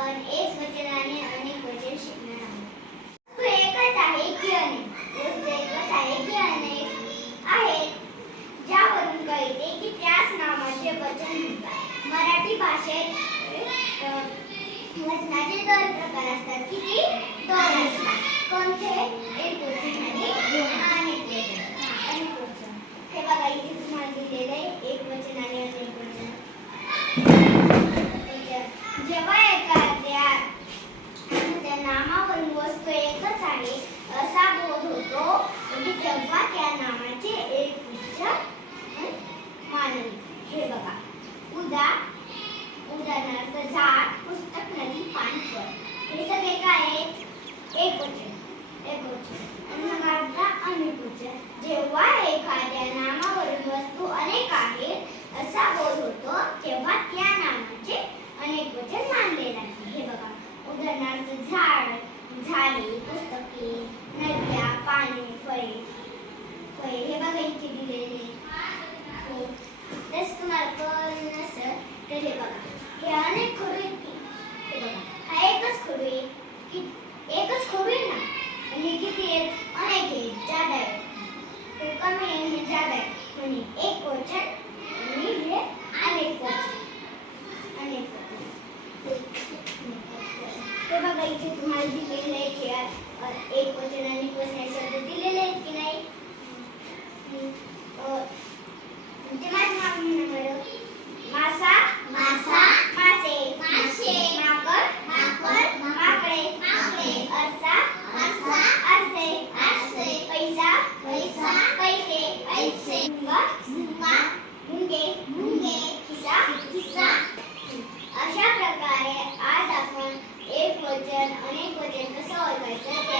आपण एक म्हणजे वचन आणि अनेक वचन म्हणजे शिकणार आहोत. तो एकच आहे की अनेक. वस्तू एकच आहे की अनेक. आहेत ज्यावरून कळते की त्याच नामाचे वचन म्हणतात मराठी भाषेत वचनाचे दोन प्रकार असतात. किती? दोन असतात कोणते एक वचन आणि अनेक वचन अनेक वचन हे बघा इथे तुम्हाला दिलेलं आहे एक वचन आणि अनेक वचन जेव्हा एखाद्या त्या आपण वस्तू एकच आहे असा बोध होतो. म्हणजे तेव्हा त्या नामाचे एक उच्च मानवी. हे बघा. उदा उदाहरणार्थ झाड पुस्तक नदी पाणी हे सगळे काय एक वचन एक वचन आणि मग अनेक वचन जेव्हा एखाद्या नामावरून वस्तू अनेक आहेत असा बोध होतो तेव्हा त्या नामाचे अनेक वचन मानले जाते. हे बघा. उदाहरणार्थ झाड झाडे पुस्तके नद्या पाणी फळे फळे हे बघा इथे दिलेले. हो. तसं तुम्हाला कळलं नसेल तर हे बघा. हे अनेक खोडू आहेत की? हे बघा. हा एकच खोडू आहे. की एकच खोडू आहे ना? आणि हे किती आहेत? अनेक आहेत. जादा आहेत. हे कमी आहे हे जादा आहे. म्हणजे एक वचन आणि हे अनेक वचन अनेक ते बघा इथे तुम्हाला दिलेले आहे की एक वचन आणि वचन शब्द दिलेले आहेत की नाही? an unequal facility by